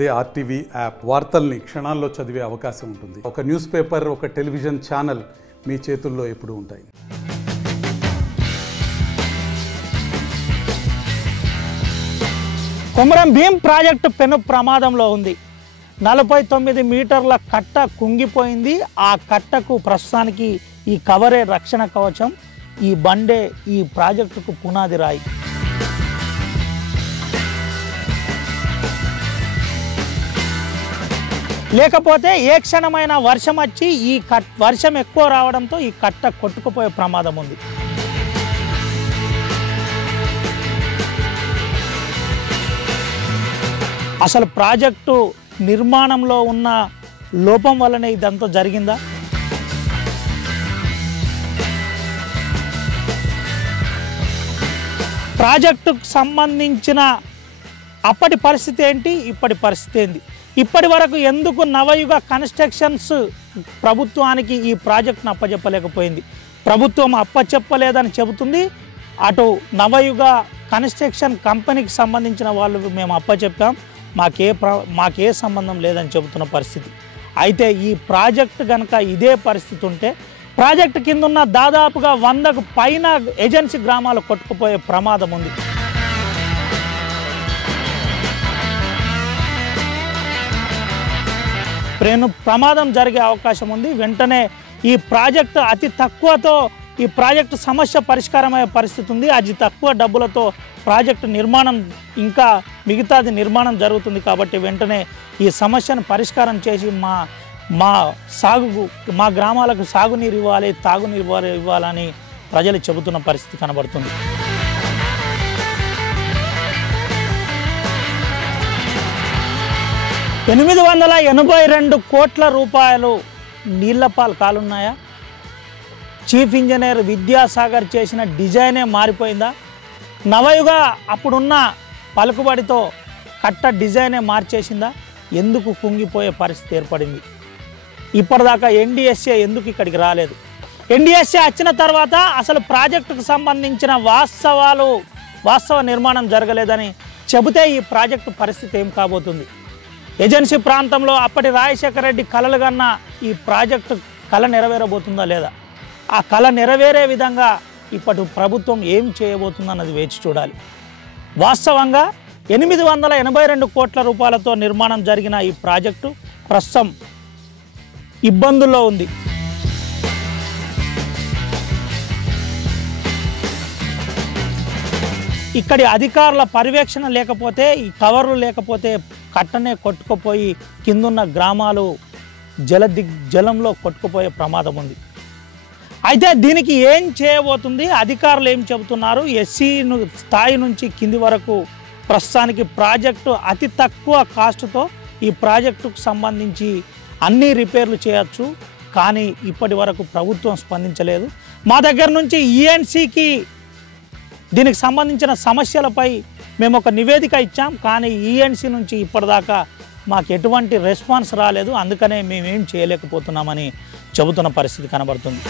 అదే RTV app వార్తల్ని క్షణాల్లో చదివే అవకాశం ఉంటుంది. ఒక న్యూస్ పేపర్, ఒక టెలివిజన్ ఛానల్ మీ చేతుల్లో ఎప్పుడూ ఉంటాయి. కొమరం భీం ప్రాజెక్టు పెను ప్రమాదంలో ఉంది. 49 మీటర్ల కట్ట కుంగిపోయింది. ఆ కట్టకు ప్రస్తుతానికి ఈ కవరే రక్షణ కవచం. ఈ బండే ఈ ప్రాజెక్టుకు పునాది రాయి. లేకపోతే ఏ క్షణమైన వర్షం వచ్చి వర్షం ఎక్కువ రావడంతో ఈ కట్ట కొట్టుకుపోయే ప్రమాదం ఉంది. అసలు ప్రాజెక్టు నిర్మాణంలో ఉన్న లోపం వల్లనే ఇదంతా జరిగిందా? ప్రాజెక్టుకు సంబంధించిన అప్పటి పరిస్థితి ఏంటి, ఇప్పటి పరిస్థితి ఏంటి? ఇప్పటి వరకు ఎందుకు నవయుగ కన్స్ట్రక్షన్స్ ప్రభుత్వానికి ఈ ప్రాజెక్టును అప్పచెప్పలేకపోయింది? ప్రభుత్వం అప్పచెప్పలేదని చెబుతుంది. అటు నవయుగ కన్స్ట్రక్షన్ కంపెనీకి సంబంధించిన వాళ్ళు మేము అప్పచెప్పాం, మాకే సంబంధం లేదని చెబుతున్న పరిస్థితి. అయితే ఈ ప్రాజెక్టు కనుక ఇదే పరిస్థితి ఉంటే ప్రాజెక్టు కింద ఉన్న దాదాపుగా 100కు పైన ఏజెన్సీ గ్రామాలు కొట్టుకుపోయే ప్రమాదం ఉంది. ప్రమాదం జరిగే అవకాశం ఉంది. వెంటనే ఈ ప్రాజెక్టు అతి తక్కువతో ఈ ప్రాజెక్టు సమస్య పరిష్కారమయ్యే పరిస్థితి ఉంది. అతి తక్కువ డబ్బులతో ప్రాజెక్టు నిర్మాణం ఇంకా మిగతాది నిర్మాణం జరుగుతుంది. కాబట్టి వెంటనే ఈ సమస్యను పరిష్కారం చేసి మా గ్రామాలకు సాగునీరు ఇవ్వాలి, తాగునీరు ఇవ్వాలని ప్రజలు చెబుతున్న పరిస్థితి కనబడుతుంది. $882 కోట్ల నీళ్లపాలు కాలున్నాయా? చీఫ్ ఇంజనీర్ విద్యాసాగర్ చేసిన డిజైనే మారిపోయిందా? నవయుగ అప్పుడున్న పలుకుబడితో కట్ట డిజైనే మార్చేసిందా? ఎందుకు కుంగిపోయే పరిస్థితి ఏర్పడింది? ఇప్పటిదాకా ఎన్డిఎస్ఏ ఎందుకు ఇక్కడికి రాలేదు? ఎన్డిఎస్ఏ వచ్చిన తర్వాత అసలు ప్రాజెక్టుకు సంబంధించిన వాస్తవ నిర్మాణం జరగలేదని చెబితే ఈ ప్రాజెక్టు పరిస్థితి ఏం కాబోతుంది? ఏజెన్సీ ప్రాంతంలో అప్పటి రాజశేఖర రెడ్డి కలలు కన్నా ఈ ప్రాజెక్టు కళ నెరవేరబోతుందా లేదా? ఆ కళ నెరవేరే విధంగా ఇప్పటి ప్రభుత్వం ఏం చేయబోతుందన్నది వేచి చూడాలి. వాస్తవంగా $882 కోట్ల నిర్మాణం జరిగిన ఈ ప్రాజెక్టు ప్రస్తుతం ఇబ్బందుల్లో ఉంది. ఇక్కడి అధికారుల పర్యవేక్షణ లేకపోతే, ఈ కవర్లు లేకపోతే కట్టనే కొట్టుకుపోయి కిందున్న గ్రామాలు జలంలో కొట్టుకుపోయే ప్రమాదం ఉంది. అయితే దీనికి ఏం చేయబోతుంది? అధికారులు ఏం చెబుతున్నారు? ఎస్సీ స్థాయి నుంచి కింది వరకు ప్రస్తుతానికి ప్రాజెక్టు అతి తక్కువ కాస్ట్తో ఈ ప్రాజెక్టుకు సంబంధించి అన్ని రిపేర్లు చేయొచ్చు, కానీ ఇప్పటి వరకు ప్రభుత్వం స్పందించలేదు. మా దగ్గర నుంచి ఈఎన్సీకి దీనికి సంబంధించిన సమస్యలపై మేము ఒక నివేదిక ఇచ్చాం, కానీ ఈఎన్సీ నుంచి ఇప్పటిదాకా మాకు ఎటువంటి రెస్పాన్స్ రాలేదు. అందుకనే మేమేం చేయలేకపోతున్నామని చెబుతున్న పరిస్థితి కనబడుతుంది.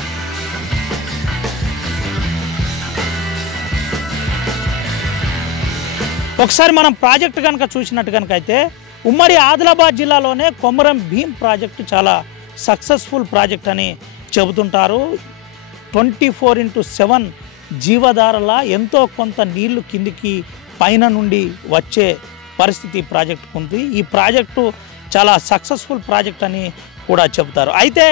ఒకసారి మనం ప్రాజెక్టు కనుక చూసినట్టు కనుక అయితే ఉమ్మడి ఆదిలాబాద్ జిల్లాలోనే కొమరం భీం ప్రాజెక్టు చాలా సక్సెస్ఫుల్ ప్రాజెక్ట్ అని చెబుతుంటారు. 24/7 జీవధారలా ఎంతో కొంత నీళ్లు కిందికి పైన నుండి వచ్చే పరిస్థితి ఈ ప్రాజెక్టుకు ఉంది. ఈ ప్రాజెక్టు చాలా సక్సెస్ఫుల్ ప్రాజెక్ట్ అని కూడా చెబుతారు. అయితే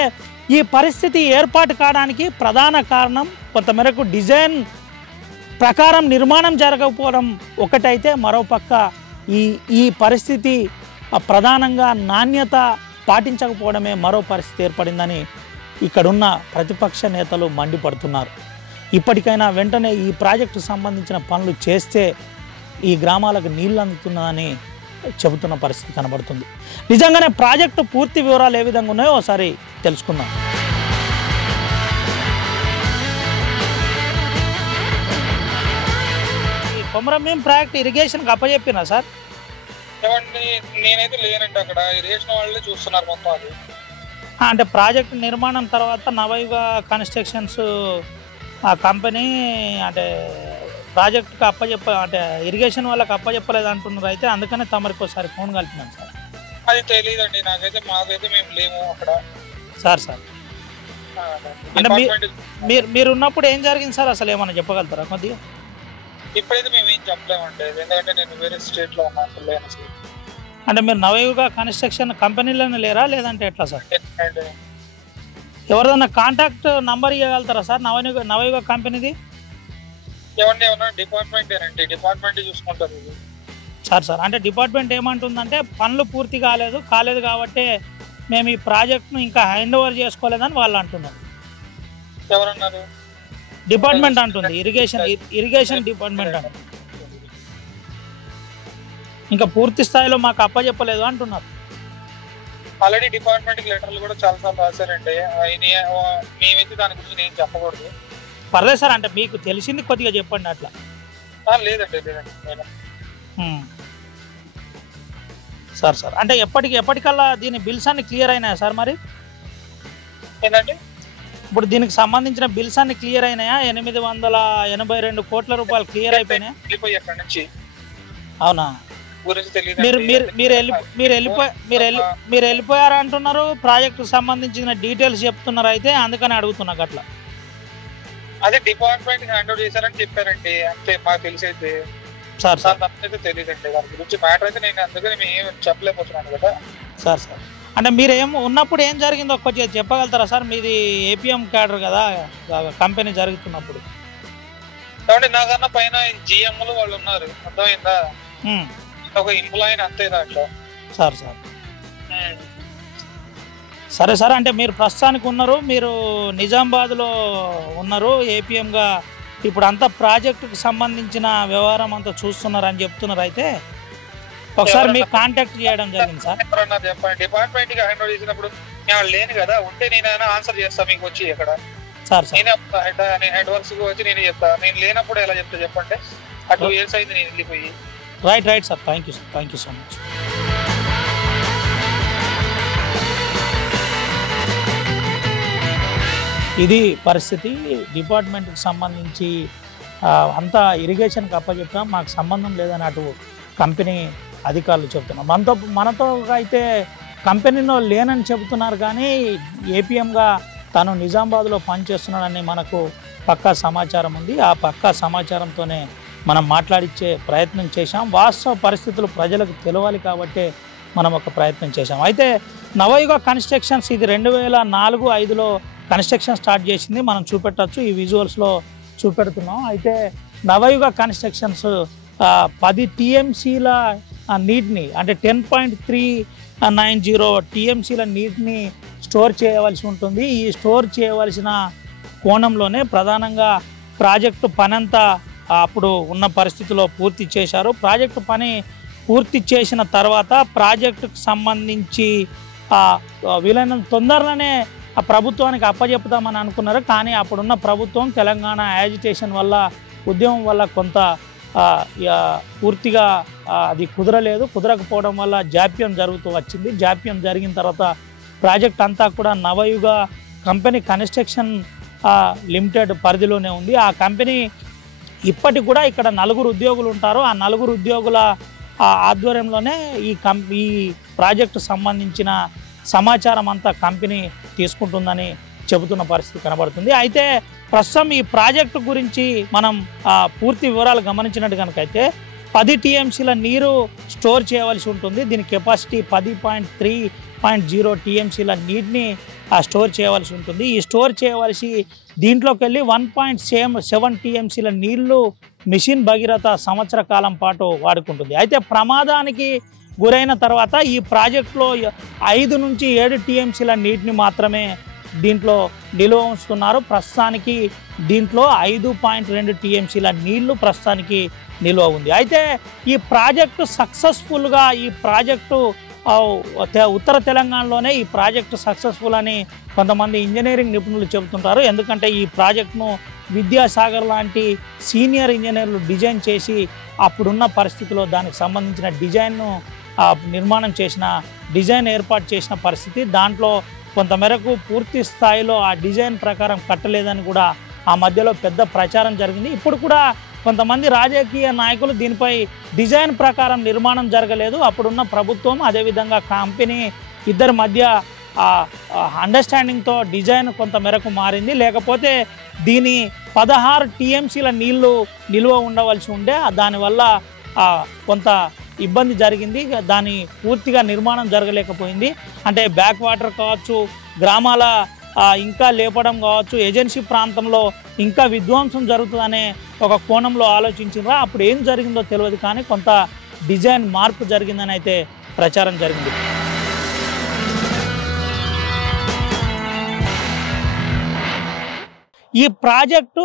ఈ పరిస్థితి ఏర్పాటు కావడానికి ప్రధాన కారణం కొంతమేరకు డిజైన్ ప్రకారం నిర్మాణం జరగకపోవడం ఒకటైతే, మరోపక్క ఈ పరిస్థితి ప్రధానంగా నాణ్యత పాటించకపోవడమే మరో పరిస్థితి ఏర్పడిందని ఇక్కడున్న ప్రతిపక్ష నేతలు మండిపడుతున్నారు. ఇప్పటికైనా వెంటనే ఈ ప్రాజెక్టు సంబంధించిన పనులు చేస్తే ఈ గ్రామాలకు నీళ్ళు అందుతున్నదని చెబుతున్న పరిస్థితి కనబడుతుంది. నిజంగానే ప్రాజెక్టు పూర్తి వివరాలు ఏ విధంగా ఉన్నాయో ఒకసారి తెలుసుకుందాం. ఈ కొమరం భీం ప్రాజెక్ట్ ఇరిగేషన్కి అప్పచెప్పినా సార్? నేనైతే లేనండి, అక్కడ ఇరిగేషన్ వాళ్ళే చూస్తున్నారు మొత్తం. అది అంటే ప్రాజెక్ట్ నిర్మాణం తర్వాత నవయుగ కన్స్ట్రక్షన్స్ ఆ కంపెనీ అంటే ప్రాజెక్టుకి అంటే ఇరిగేషన్ వాళ్ళకి అప్పచెప్పలేదు అంటున్నారు. అయితే అందుకనే తమరికి ఒకసారి ఫోన్ కలిపినాం సార్. అది తెలియదండి నాకైతే, మాకైతే మేము లేము అక్కడ. సార్ సార్ ఆ, అంటే డిపార్ట్మెంట్ మీరు ఉన్నప్పుడు ఏం జరిగింది సార్, అసలు ఏమన్నా చెప్పగలుగుతారా కొద్దిగా? ఇప్పుడైతే మేము ఏం చెప్పలేమండి, ఎందుకంటే నేను వేరే స్టేట్ లో ఉన్నాను పిల్లలు అసలు. అంటే మీరు నవయుగ కన్స్ట్రక్షన్ కంపెనీలోనే లేరా లేదంటే ఎట్లా సార్? అండ్ ఎవరిదన్నా కాంటాక్ట్ నంబర్ ఇవ్వగలుగుతారా సార్ నవయుగ కంపెనీది? ఏమన్నా ఏమన్నా డిపార్ట్మెంట్ ఏనండి, డిపార్ట్మెంట్ చూసుకుంటారు ఇది. సార్ అంటే డిపార్ట్మెంట్ ఏమంటుందంటే పనులు పూర్తి కాలేదు కాబట్టి మేము ఈ ప్రాజెక్ట్ను ఇంకా హ్యాండ్ ఓవర్ చేసుకోలేదని వాళ్ళు అంటున్నారు. ఎవరన్నారు? డిపార్ట్మెంట్ అంటుంది, ఇరిగేషన్ డిపార్ట్మెంట్ అంటుంది. ఇంకా పూర్తి స్థాయిలో మాకు అప్పచెప్పలేదు అంటున్నారు. ఆల్రెడీ డిపార్ట్మెంట్ కి లెటర్లు కూడా చాలా సార్లు రాశారండి. మేమైతే దాని గురించి నేను చెప్పకూడదు. పర్లేదు సార్, అంటే మీకు తెలిసింది కొద్దిగా చెప్పండి అట్లా. లేదండి సార్ అంటే ఎప్పటికల్లా దీని బిల్స్ అన్ని క్లియర్ అయినాయా సార్? మరి ఏంటంటే ఇప్పుడు దీనికి సంబంధించిన బిల్స్ అన్ని క్లియర్ అయినాయా? 882 కోట్ల రూపాయలు క్లియర్ అయిపోయినాయి. వెళ్ళిపోయి అక్కడ నుంచి. అవునా? గురించి తెలియదు. మీరు వెళ్ళిపోయారు అంటున్నారు, ప్రాజెక్టు సంబంధించిన డీటెయిల్స్ చెప్తున్నారు, అయితే అందుకని అడుగుతున్నా అట్లా. అదే డిపార్ట్మెంట్ హ్యాండ్ ఓవర్ చేశారని చెప్పారండి, అంతే మాకు తెలిసైతే. సార్ అయితే తెలియదండి దాని గురించి మ్యాటర్ అయితే, నేను అందుకని మేము చెప్పలేకపోతున్నాను కదా. సార్ అంటే మీరు ఉన్నప్పుడు ఏం జరిగిందో కొంచెం చెప్పగలుగుతారా సార్? మీది ఏపీఎం క్యాడర్ కదా కంపెనీ జరుగుతున్నప్పుడు. కాబట్టి నాకన్నా పైన జిఎంలు వాళ్ళు ఉన్నారు, అర్థమైందా? ఒక ఎంప్లాయీని అంతే దాంట్లో. సరే సార్, అంటే మీరు ప్రస్తుతానికి ఉన్నారు, మీరు నిజామాబాద్లో ఉన్నారు ఏపీఎంగా. ఇప్పుడు అంతా ప్రాజెక్టుకు సంబంధించిన వ్యవహారం అంతా చూస్తున్నారు అని చెప్తున్నారు. అయితే ఒకసారి మీకు కాంటాక్ట్ చేయడం జరిగింది సార్. ఎవరన్నా చెప్పండి, డిపార్ట్మెంట్ కి హ్యాండ్ ఓవర్ చేసినప్పుడు నేను లేను కదా, ఉంటే నేనైనా ఆన్సర్ చేస్తాను మీకు వచ్చి ఇక్కడ. నేనే హెడ్ వర్క్స్ వచ్చి నేనే చెప్తా, నేను లేనప్పుడు ఎలా చెప్తా చెప్పండి. ఆ 2 years అయింది నేను వెళ్ళిపోయి. Right sir, thank you so much. ఇది పరిస్థితి. డిపార్ట్మెంట్కి సంబంధించి అంతా ఇరిగేషన్కి అప్పచెప్తాం, మాకు సంబంధం లేదని అటు కంపెనీ అధికారులు చెప్తున్నారు. మనతో అయితే కంపెనీలో లేనని చెబుతున్నారు, కానీ ఏపీఎంగా తను నిజామాబాద్లో పనిచేస్తున్నాడని మనకు పక్కా సమాచారం ఉంది. ఆ పక్కా సమాచారంతోనే మనం మాట్లాడించే ప్రయత్నం చేశాం. వాస్తవ పరిస్థితులు ప్రజలకు తెలవాలి కాబట్టి మనం ఒక ప్రయత్నం చేశాం. అయితే నవయుగ కన్స్ట్రక్షన్స్ ఇది 2004-05లో కన్స్ట్రక్షన్ స్టార్ట్ చేసింది. మనం చూపెట్టచ్చు, ఈ విజువల్స్లో చూపెడుతున్నాం. అయితే నవయుగ కన్స్ట్రక్షన్స్ 10 TMCల నీటిని, అంటే 10.390 TMCల నీటిని స్టోర్ చేయవలసి ఉంటుంది. ఈ స్టోర్ చేయవలసిన కోణంలోనే ప్రధానంగా ప్రాజెక్టు పనంతా అప్పుడు ఉన్న పరిస్థితిలో పూర్తి చేశారు. ప్రాజెక్టు పని పూర్తి చేసిన తర్వాత ప్రాజెక్టుకు సంబంధించి వీలైనంత తొందరలోనే ఆ ప్రభుత్వానికి అప్పచెప్పుదామని అనుకున్నారు. కానీ అప్పుడున్న ప్రభుత్వం తెలంగాణ యాజిటేషన్ వల్ల, ఉద్యమం వల్ల కొంత పూర్తిగా అది కుదరకపోవడం వల్ల జాప్యం జరుగుతూ వచ్చింది. జాప్యం జరిగిన తర్వాత ప్రాజెక్ట్ అంతా కూడా నవయుగ కంపెనీ కన్స్ట్రక్షన్ లిమిటెడ్ పరిధిలోనే ఉంది. ఆ కంపెనీ ఇప్పటికి కూడా ఇక్కడ 4 ఉద్యోగులు ఉంటారు. ఆ 4 ఉద్యోగుల ఆధ్వర్యంలోనే ఈ ప్రాజెక్టు సంబంధించిన సమాచారం అంతా కంపెనీ తీసుకుంటుందని చెబుతున్న పరిస్థితి కనబడుతుంది. అయితే ప్రస్తుతం ఈ ప్రాజెక్టు గురించి మనం పూర్తి వివరాలు గమనించినట్టు కనుకైతే 10 TMCల నీరు స్టోర్ చేయవలసి ఉంటుంది. దీని కెపాసిటీ 10.3.0 TMCల నీటిని స్టోర్ చేయవలసి ఉంటుంది. ఈ స్టోర్ చేయవలసి దీంట్లోకి వెళ్ళి 1.7 TMCల నీళ్లు మిషన్ భగీరథ సంవత్సర కాలం పాటు వాడుకుంటుంది. అయితే ప్రమాదానికి గురైన తర్వాత ఈ ప్రాజెక్టులో 5 నుంచి 7 TMCల నీటిని మాత్రమే దీంట్లో నిల్వ ఉంచుతున్నారు. ప్రస్తుతానికి దీంట్లో 5.2 TMCల నీళ్లు ప్రస్తుతానికి నిల్వ ఉంది. అయితే ఈ ప్రాజెక్టు సక్సెస్ఫుల్గా, ఈ ప్రాజెక్టు ఉత్తర తెలంగాణలోనే ఈ ప్రాజెక్టు సక్సెస్ఫుల్ అని కొంతమంది ఇంజనీరింగ్ నిపుణులు చెబుతుంటారు. ఎందుకంటే ఈ ప్రాజెక్టును విద్యాసాగర్ లాంటి సీనియర్ ఇంజనీర్లు డిజైన్ చేసి అప్పుడున్న పరిస్థితిలో దానికి సంబంధించిన డిజైన్ను డిజైన్ ఏర్పాటు చేసిన పరిస్థితి. దాంట్లో కొంతమేరకు పూర్తి స్థాయిలో ఆ డిజైన్ ప్రకారం కట్టలేదని కూడా ఆ మధ్యలో పెద్ద ప్రచారం జరిగింది. ఇప్పుడు కూడా కొంతమంది రాజకీయ నాయకులు దీనిపై డిజైన్ ప్రకారం నిర్మాణం జరగలేదు. అప్పుడున్న ప్రభుత్వం అదేవిధంగా కంపెనీ ఇద్దరి మధ్య అండర్స్టాండింగ్తో డిజైన్ కొంత మేరకు మారింది. లేకపోతే దీని 16 TMCల నీళ్లు నిల్వ ఉండవలసి ఉండే, దానివల్ల కొంత ఇబ్బంది జరిగింది. దాని పూర్తిగా నిర్మాణం జరగలేకపోయింది. అంటే బ్యాక్ వాటర్ కావచ్చు, గ్రామాల ఇంకా లేపడం కావచ్చు, ఏజెన్సీ ప్రాంతంలో ఇంకా విధ్వంసం జరుగుతుందనే ఒక కోణంలో ఆలోచించినరా. అప్పుడు ఏం జరిగిందో తెలియదు, కానీ కొంత డిజైన్ మార్పు జరిగిందని అయితే ప్రచారం జరిగింది. ఈ ప్రాజెక్టు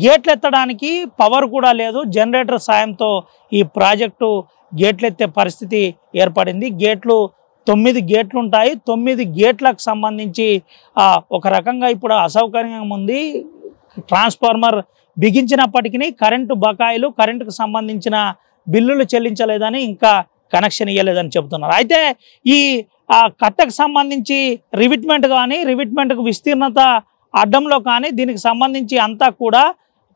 గేట్లు ఎత్తడానికి పవర్ కూడా లేదు. జనరేటర్ సాయంతో ఈ ప్రాజెక్టు గేట్లు ఎత్తే పరిస్థితి ఏర్పడింది. 9 గేట్లు ఉంటాయి. 9 గేట్లకు సంబంధించి ఒక రకంగా ఇప్పుడు అసౌకర్యంగా ఉంది. ట్రాన్స్ఫార్మర్ బిగించినప్పటికీ కరెంటు బకాయిలు, కరెంటుకు సంబంధించిన బిల్లులు చెల్లించలేదని, ఇంకా కనెక్షన్ ఇవ్వలేదని చెబుతున్నారు. అయితే ఈ కట్టకు సంబంధించి రివిట్మెంట్ కానీ, రివిట్మెంట్కు విస్తీర్ణత అడ్డంలో కానీ దీనికి సంబంధించి అంతా కూడా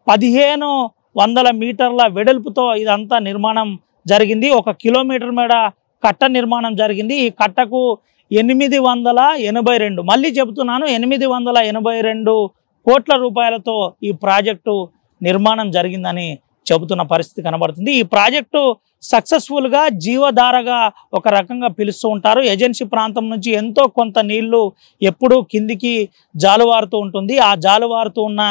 1500 మీటర్ల వెడల్పుతో ఇదంతా నిర్మాణం జరిగింది. 1 కిలోమీటర్ మేడ కట్ట నిర్మాణం జరిగింది. ఈ కట్టకు 882, మళ్ళీ చెబుతున్నాను, 882 కోట్ల రూపాయలతో ఈ ప్రాజెక్టు నిర్మాణం జరిగిందని చెబుతున్న పరిస్థితి కనబడుతుంది. ఈ ప్రాజెక్టు సక్సెస్ఫుల్గా జీవధారగా ఒక రకంగా పిలుస్తూ ఉంటారు. ఏజెన్సీ ప్రాంతం నుంచి ఎంతో కొంత నీళ్లు ఎప్పుడూ కిందికి జాలువారుతూ ఉంటుంది. ఆ జాలువారుతూ ఉన్న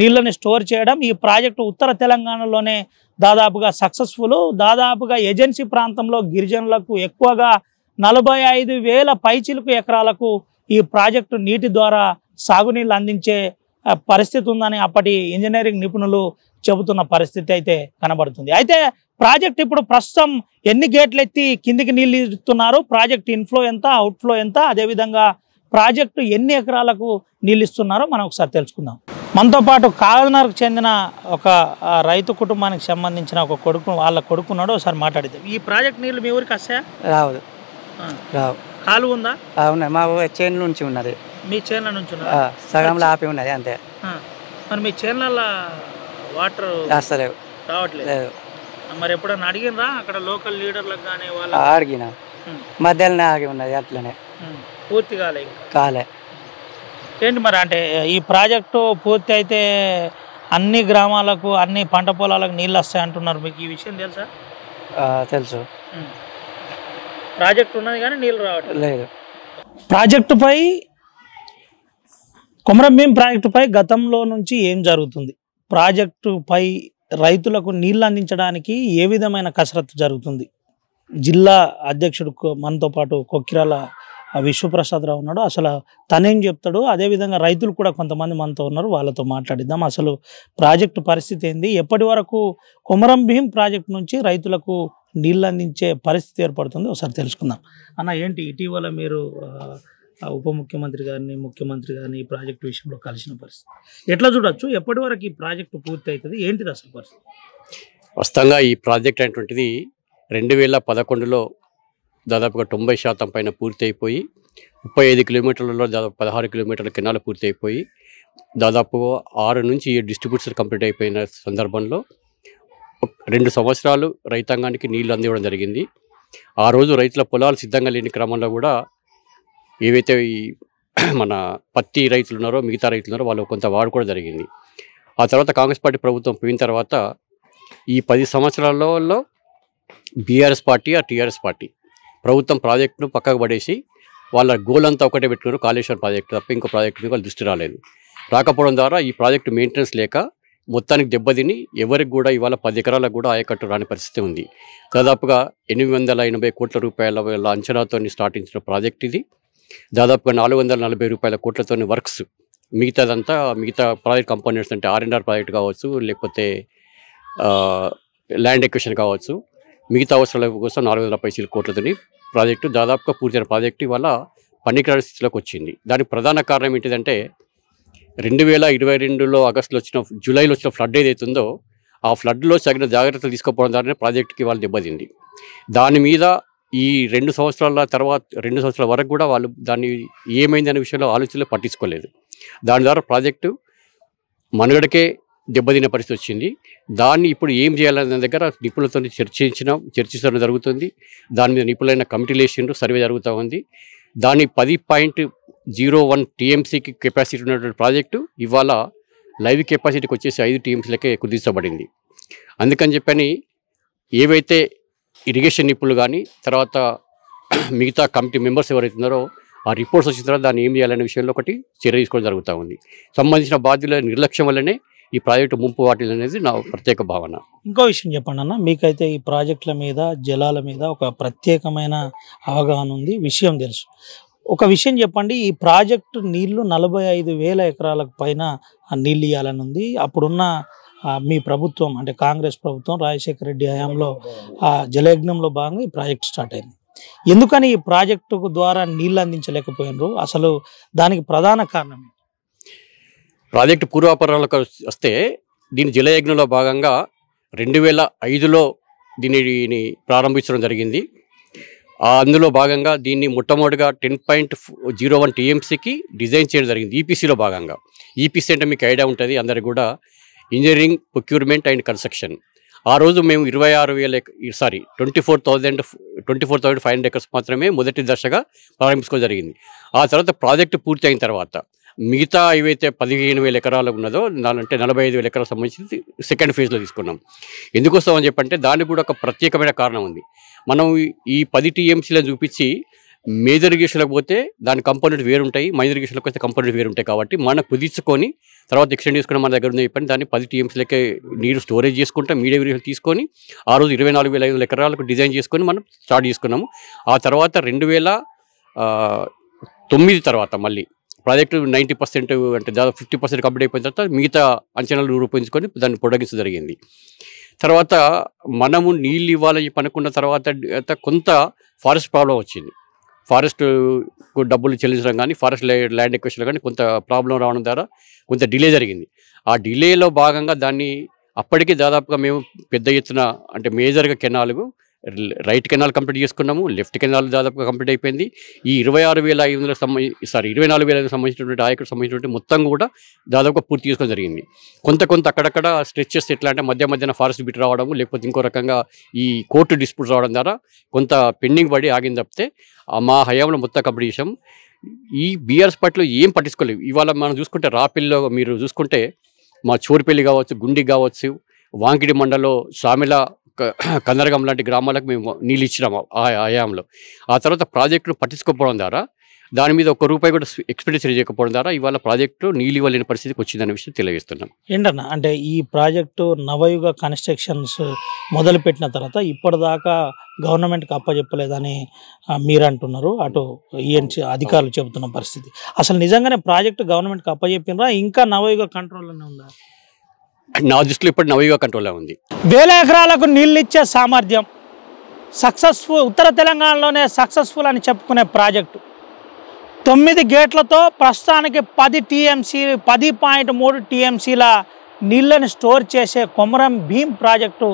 నీళ్ళని స్టోర్ చేయడం ఈ ప్రాజెక్టు ఉత్తర తెలంగాణలోనే దాదాపుగా సక్సెస్ఫుల్. దాదాపుగా ఏజెన్సీ ప్రాంతంలో గిరిజనులకు ఎక్కువగా 45,000 పైచిలుకు ఎకరాలకు ఈ ప్రాజెక్టు నీటి ద్వారా సాగునీళ్ళు అందించే పరిస్థితి ఉందని అప్పటి ఇంజనీరింగ్ నిపుణులు చెబుతున్న పరిస్థితి అయితే కనబడుతుంది. అయితే ప్రాజెక్ట్ ఇప్పుడు ప్రస్తుతం ఎన్ని గేట్లు ఎత్తి కిందికి నీళ్ళు ఇస్తున్నారు, ప్రాజెక్ట్ ఇన్ఫ్లో ఎంత, అవుట్ఫ్లో ఎంత, అదేవిధంగా ప్రాజెక్టు ఎన్ని ఎకరాలకు నీళ్ళు ఇస్తున్నారో మనం ఒకసారి తెలుసుకుందాం. మనతో పాటు కాగజ్నగర్కు చెందిన ఒక రైతు కుటుంబానికి సంబంధించిన ఒక వాళ్ళ కొడుకున్నాడు. ఒకసారి మాట్లాడిద్దాం. ఈ ప్రాజెక్ట్ నీళ్ళు మీ ఊరికి వస్తాయా? రావు. కాలువ ఉందా? అవునా, మా చేను నుంచి ఉన్నది. మీ చేనుల నుంచి సగంలో ఆపి ఉన్నది అంతే. మరి మీ చేనుల వాటర్ వస్తలేవు, రావట్లేదు. మరి ఎప్పుడన్నా అడిగినరా అక్కడ లోకల్ లీడర్లకు కానీ? వాళ్ళు అడిగిన మధ్యలోనే ఆగి ఉన్నది, అట్లనే పూర్తి కాలే. ఏంటి మరి, అంటే ఈ ప్రాజెక్టు పూర్తి అయితే అన్ని గ్రామాలకు, అన్ని పంట పొలాలకు నీళ్ళు వస్తాయి అంటున్నారు. మీకు ఈ విషయం తెలుసా? తెలుసు. ప్రాజెక్ట్ ఉన్నది కానీ నీళ్ళు రావట్లేదు. ప్రాజెక్టుపై, కొమరంభీం ప్రాజెక్టుపై గతంలో నుంచి ఏం జరుగుతుంది? ప్రాజెక్టుపై రైతులకు నీళ్ళు అందించడానికి ఏ విధమైన కసరత్తు జరుగుతుంది? జిల్లా అధ్యక్షుడు మనతో పాటు కొక్కిరాల విశ్వప్రసాదరావు ఉన్నాడు. అసలు తనేం చెప్తాడు, అదేవిధంగా రైతులు కూడా కొంతమంది మనతో ఉన్నారు, వాళ్ళతో మాట్లాడిద్దాం. అసలు ప్రాజెక్టు పరిస్థితి ఏంది, ఎప్పటి వరకు కొమరంభీం ప్రాజెక్టు నుంచి రైతులకు నీళ్ళు అందించే పరిస్థితి ఏర్పడుతుంది, ఒకసారి తెలుసుకుందాం. అన్న, ఏంటి ఇటీవల మీరు ఉప ముఖ్యమంత్రి గారిని, ముఖ్యమంత్రి గారిని ఈ ప్రాజెక్టు విషయంలో కలిసిన పరిస్థితి ఎట్లా చూడొచ్చు? ఎప్పటి వరకు ఈ ప్రాజెక్టు పూర్తి అవుతుంది, ఏంటిది అసలు పరిస్థితి? వాస్తవంగా ఈ ప్రాజెక్ట్ అనేటువంటిది 2011లో దాదాపుగా 90% పైన పూర్తి అయిపోయి 35 కిలోమీటర్లలో దాదాపు 16 కిలోమీటర్ల కెనాల్ పూర్తి అయిపోయి దాదాపు 6 నుంచి 7 డిస్ట్రిబ్యూటర్స్ కంప్లీట్ అయిపోయిన సందర్భంలో 2 సంవత్సరాలు రైతాంగానికి నీళ్లు అందివ్వడం జరిగింది. ఆ రోజు రైతుల పొలాలు సిద్ధంగా లేని క్రమంలో కూడా ఏవైతే ఈ మన పత్తి రైతులు ఉన్నారో, మిగతా రైతులు ఉన్నారో వాళ్ళు కొంత వాడుకోవడం జరిగింది. ఆ తర్వాత కాంగ్రెస్ పార్టీ ప్రభుత్వం పోయిన తర్వాత ఈ 10 సంవత్సరాలలో బీఆర్ఎస్ పార్టీ, టీఆర్ఎస్ పార్టీ ప్రభుత్వం ప్రాజెక్టును పక్కకు పడేసి వాళ్ళ గోల్ అంతా ఒకటే పెట్టుకున్నారు, కాళేశ్వరం ప్రాజెక్టు తప్ప ఇంకో ప్రాజెక్టు మీద వాళ్ళు దృష్టి రాలేదు. రాకపోవడం ద్వారా ఈ ప్రాజెక్టు మెయింటెనెన్స్ లేక మొత్తానికి దెబ్బతిని ఎవరికి కూడా ఇవాళ 10 ఎకరాలకు కూడా ఆయకట్టు రాని పరిస్థితి ఉంది. దాదాపుగా 880 కోట్ల రూపాయల అంచనాతో స్టార్టించిన ప్రాజెక్ట్ ఇది. దాదాపుగా 440 కోట్లతో వర్క్స్, మిగతా ప్రాజెక్ట్ కంపోనెంట్స్ అంటే R&R ప్రాజెక్ట్ కావచ్చు, లేకపోతే ల్యాండ్ ఎక్విజిషన్ కావచ్చు, మిగతా అవసరాల కోసం 450 కోట్లతో ప్రాజెక్టు దాదాపుగా పూర్తయిన ప్రాజెక్టు ఇవాళ పనికిరాని స్థితిలోకి వచ్చింది. దానికి ప్రధాన కారణం ఏంటిదంటే 2022లో జూలైలో వచ్చిన ఫ్లడ్ ఏదైతుందో ఆ ఫ్లడ్లో తగిన జాగ్రత్తలు తీసుకోవడం ద్వారానే ప్రాజెక్టుకి వాళ్ళు దెబ్బతింది. దాని మీద ఈ 2 సంవత్సరాల వరకు కూడా వాళ్ళు దాన్ని ఏమైందనే విషయంలో ఆలోచనలు పట్టించుకోలేదు. దాని ద్వారా ప్రాజెక్టు మనుగడకే దెబ్బతిన్న పరిస్థితి వచ్చింది. దాన్ని ఇప్పుడు ఏం చేయాలనే దగ్గర నిపుణులతో చర్చించడం జరుగుతుంది. దాని మీద నిపుణులైన కమిటీలు వేసిండ్రు, సర్వే జరుగుతూ ఉంది. దాని 10.01 టీఎంసీకి కెపాసిటీ ఉన్నటువంటి ప్రాజెక్టు ఇవాళ లైవ్ కెపాసిటీకి వచ్చేసి 5 టీఎంసీలకే కుదించబడింది. అందుకని చెప్పని ఏవైతే ఇరిగేషన్ నిపుణులు కానీ తర్వాత మిగతా కమిటీ మెంబర్స్ ఎవరైతే ఉన్నారో ఆ రిపోర్ట్స్ వచ్చిన తర్వాత దాన్ని ఏం చేయాలనే విషయంలో ఒకటి చర్య తీసుకోవడం జరుగుతూ ఉంది. సంబంధించిన బాధ్యుల నిర్లక్ష్యం వల్లనే ఈ ప్రాజెక్టు ముంపు వాటిల్ అనేది నా ప్రత్యేక భావన. ఇంకో విషయం చెప్పండి అన్న, మీకైతే ఈ ప్రాజెక్టుల మీద జలాల మీద ఒక ప్రత్యేకమైన అవగాహన ఉంది, విషయం తెలుసు. ఒక విషయం చెప్పండి, ఈ ప్రాజెక్టు నీళ్లు 45,000 ఎకరాలకు పైన నీళ్ళు ఇవ్వాలని ఉంది. అప్పుడున్న మీ ప్రభుత్వం అంటే కాంగ్రెస్ ప్రభుత్వం రాజశేఖర రెడ్డి హయాంలో జలయజ్ఞంలో భాగంగా ఈ ప్రాజెక్ట్ స్టార్ట్ అయింది. ఎందుకని ఈ ప్రాజెక్టు ద్వారా నీళ్ళు అందించలేకపోయినారు? అసలు దానికి ప్రధాన కారణం ప్రాజెక్టు పూర్వాపరాలకు వస్తే దీని జలయజ్ఞంలో భాగంగా 2005లో దీనిని ప్రారంభించడం జరిగింది. అందులో భాగంగా దీన్ని మొట్టమొదటిగా 10.01 టీఎంసీకి డిజైన్ చేయడం జరిగింది ఈపీసీలో భాగంగా. ఈపీసీ అంటే మీకు ఐడియా ఉంటుంది అందరికి కూడా, ఇంజనీరింగ్ ప్రొక్యూర్మెంట్ అండ్ కన్స్ట్రక్షన్. ఆ రోజు మేము 24,500 ఎకర్స్ మాత్రమే మొదటి దశగా ప్రారంభించుకోవడం జరిగింది. ఆ తర్వాత ప్రాజెక్టు పూర్తి అయిన తర్వాత మిగతా ఏవైతే 15,000 ఎకరాలు ఉన్నదో అంటే 45,000 ఎకరాలకు సంబంధించి సెకండ్ ఫేజ్లో తీసుకున్నాం. ఎందుకోసం అని చెప్పంటే దానికి కూడా ఒక ప్రత్యేకమైన కారణం ఉంది. మనం ఈ 10 టీఎంసీలను చూపించి మేజర్ ఇరిగేషన్లకు పోతే దాని కంపోనెంట్ వేరుంటాయి, మైనర్ ఇరిగేషన్లకు వస్తే కంపోనెంట్ వేరుంటాయి. కాబట్టి మనం కుదించుకొని తర్వాత ఎక్స్టెండ్ చేసుకుని మన దగ్గర ఉంది చెప్పండి దాన్ని 10 టీఎంసీలకే నీరు స్టోరేజ్ చేసుకుంటాం. మీడియం ఇరిగేషన్ తీసుకొని ఆ రోజు 24,500 ఎకరాలకు డిజైన్ చేసుకొని మనం స్టార్ట్ చేసుకున్నాము. ఆ తర్వాత 2009 తర్వాత మళ్ళీ ప్రాజెక్టు 90% అంటే దాదాపు 50% కంప్లీట్ అయిపోయిన తర్వాత మిగతా అంచనాలు రూపొందించుకొని దాన్ని పొడిగించడం జరిగింది. తర్వాత మనము నీళ్ళు ఇవ్వాలని అనుకున్న తర్వాత కొంత ఫారెస్ట్ ప్రాబ్లం వచ్చింది. ఫారెస్ట్కు డబ్బులు చెల్లించడం కానీ ఫారెస్ట్ ల్యాండ్ ఎక్విజిషన్ కానీ కొంత ప్రాబ్లం రావడం ద్వారా కొంత డిలే జరిగింది. ఆ డిలేలో భాగంగా దాన్ని అప్పటికి దాదాపుగా మేము పెద్ద ఎత్తున అంటే మేజర్గా కెనాలు రైట్ కెనాల్ కంప్లీట్ చేసుకున్నాము, లెఫ్ట్ కెనాల్ దాదాపుగా కంప్లీట్ అయిపోయింది. ఈ 24,500 సంబంధించినటువంటి ఆయకకు సంబంధించినటువంటి మొత్తం కూడా దాదాపుగా పూర్తి చేసుకోవడం జరిగింది. కొంత అక్కడక్కడ స్ట్రెచెస్ ఎట్లా అంటే మధ్యన ఫారెస్ట్ బిట్ రావడము లేకపోతే ఇంకో రకంగా ఈ కోర్టు డిస్ప్యూట్స్ రావడం ద్వారా కొంత పెండింగ్ పడి ఆగింది తప్పితే మా హయాంలో మొత్తం కంప్లీట్ చేసాం. ఈ బీఆర్ఎస్ పార్టీలో ఏం పట్టించుకోలేవు. ఇవాళ మనం చూసుకుంటే రాపిల్లో మీరు చూసుకుంటే మా చోరుపల్లి కావచ్చు, గుండి కావచ్చు, వాంకిడి మండలంలో సామెల కందరగం లాంటి గ్రామాలకు మేము నీళ్ళు ఇచ్చినాము ఆ హయాంలో. ఆ తర్వాత ప్రాజెక్టును పట్టించుకోకపోవడం ద్వారా దాని మీద ₹1 కూడా ఎక్స్పెండిచర్ చేయకపోవడం ద్వారా ఇవాళ ప్రాజెక్టు నీళ్ళు ఇవ్వలేని పరిస్థితికి వచ్చిందనే విషయం తెలియజేస్తున్నాం. ఏంటన్నా అంటే ఈ ప్రాజెక్టు నవయుగ కన్స్ట్రక్షన్స్ మొదలుపెట్టిన తర్వాత ఇప్పటిదాకా గవర్నమెంట్కి అప్పచెప్పలేదని మీరు అంటున్నారు, అటు ఈఎన్సీ అధికారులు చెబుతున్న పరిస్థితి. అసలు నిజంగానే ప్రాజెక్టు గవర్నమెంట్కి అప్పచెప్పినరా ఇంకా నవయుగ కంట్రోల్లోనే ఉందా? నా దృష్టిలో ఇప్పుడు నవయుగ కంట్రోల్లో ఉంది. 1,000 ఎకరాలకు నీళ్ళు ఇచ్చే సామర్థ్యం సక్సెస్ఫుల్, ఉత్తర తెలంగాణలోనే సక్సెస్ఫుల్ అని చెప్పుకునే ప్రాజెక్టు 9 గేట్లతో ప్రస్తుతానికి 10.3 టీఎంసీల నీళ్ళని స్టోర్ చేసే కొమరం భీం ప్రాజెక్టు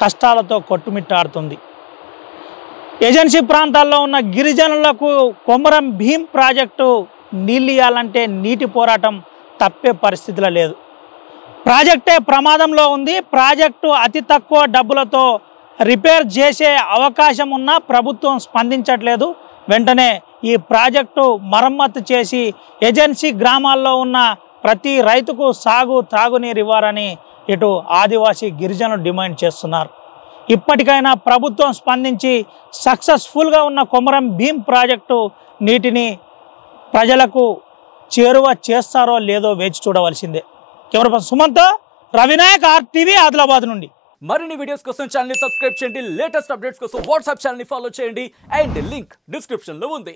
కష్టాలతో కొట్టుమిట్టాడుతుంది. ఏజెన్సీ ప్రాంతాల్లో ఉన్న గిరిజనులకు కొమరం భీం ప్రాజెక్టు నీళ్ళు ఇవ్వాలంటే నీటి పోరాటం తప్పే పరిస్థితిలో లేదు. ప్రాజెక్టే ప్రమాదంలో ఉంది. ప్రాజెక్టు అతి తక్కువ డబ్బులతో రిపేర్ చేసే అవకాశం ఉన్నా ప్రభుత్వం స్పందించట్లేదు. వెంటనే ఈ ప్రాజెక్టు మరమ్మతు చేసి ఏజెన్సీ గ్రామాల్లో ఉన్న ప్రతి రైతుకు త్రాగునీరు ఇవ్వాలని ఇటు ఆదివాసీ గిరిజనులు డిమాండ్ చేస్తున్నారు. ఇప్పటికైనా ప్రభుత్వం స్పందించి సక్సెస్ఫుల్గా ఉన్న కొమరం భీం ప్రాజెక్టు నీటిని ప్రజలకు చేరువ చేస్తారో లేదో వేచి చూడవలసిందే. Camera person Sumanth, Ravinayak, RTV, Adilabad నుండి. మరిన్ని వీడియోస్ కోసం ఛానల్ ని సబ్స్క్రైబ్ చేయండి. లేటెస్ట్ అప్డేట్స్ కోసం వాట్సాప్ ఛానల్ ని ఫాలో చేయండి. అండ్ లింక్ డిస్క్రిప్షన్ లో ఉంది.